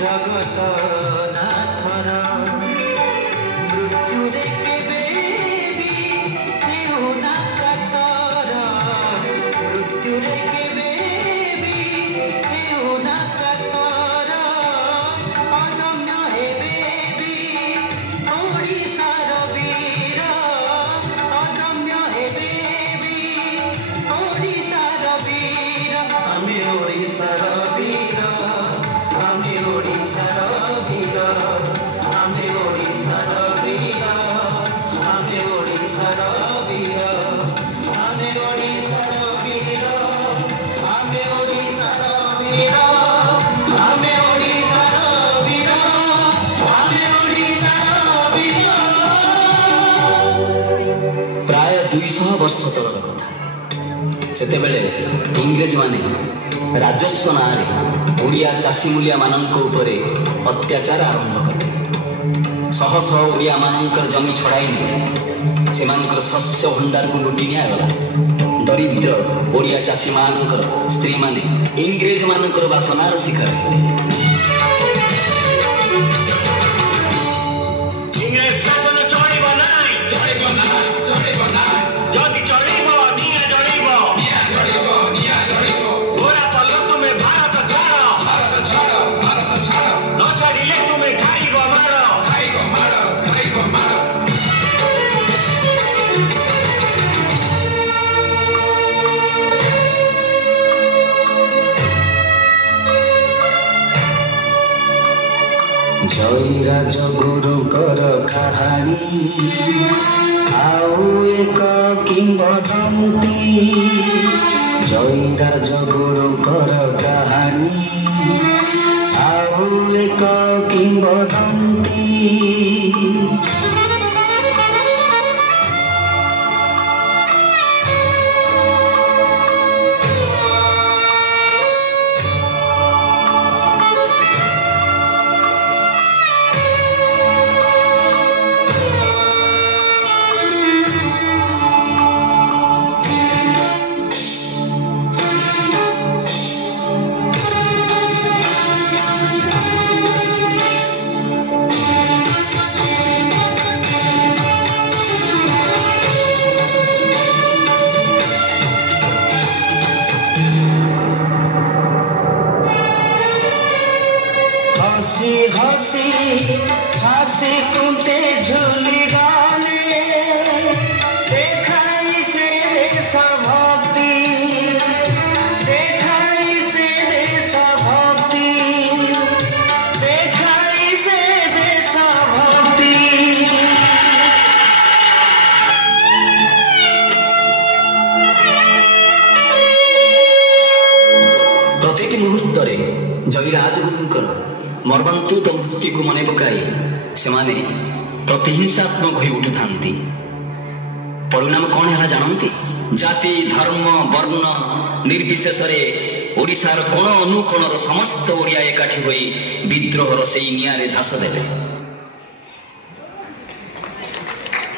जगत नाथर मृत्युरे केबे भी हेउ ना कातर मृत्युरे केबे भी हेउ ना कातर अदम्य हेबे भी ओडिशार वीर अदम्य हेबे भी ओडिशार वीर आमे ओडिशार वीर आमे ओडिशार वीर आमे ओडिशार वीर आमे ओडिशार वीर आमे ओडिशार वीर आमे ओडिशार वीर आमे ओडिशार वीर आमे ओडिशार वीर। प्राय 200 वर्ष तलर कथा सेतेबेले इंग्रेज माने राजस्व नारे ओडिया चाषी मूलिया मानक उपरे अत्याचार आरंभ कले शह शह ओडिया मानकर जमी छड़ाई से शस्य भंडार को लुटि निगला दरिद्र ओडिया चाषी मानकर स्त्री माने इंग्रेज मानकर बासनार शिकार जयराज गुरुकर कहानी आउ एक किंवदंती जयराज गुरुकर कहानी आउ एक किंवदंती हसी हसी हसी कुंते झूली गाने देखाई से देशभक्ति देखाई से देशभक्ति देखाई से देशभक्ति प्रतिटी मुहूर्त जयराज गुरुकर मर्मान्तुत मृत्यु को मन पकाई से प्रतिहिंसात्मक हो उठुता परिणाम कौन है जानती जाति धर्म वर्ण निर्विशेष ओडिशार कोण अनुकोणर समस्त ओडिया एकाठी होई विद्रोहर से निआरे झास देले।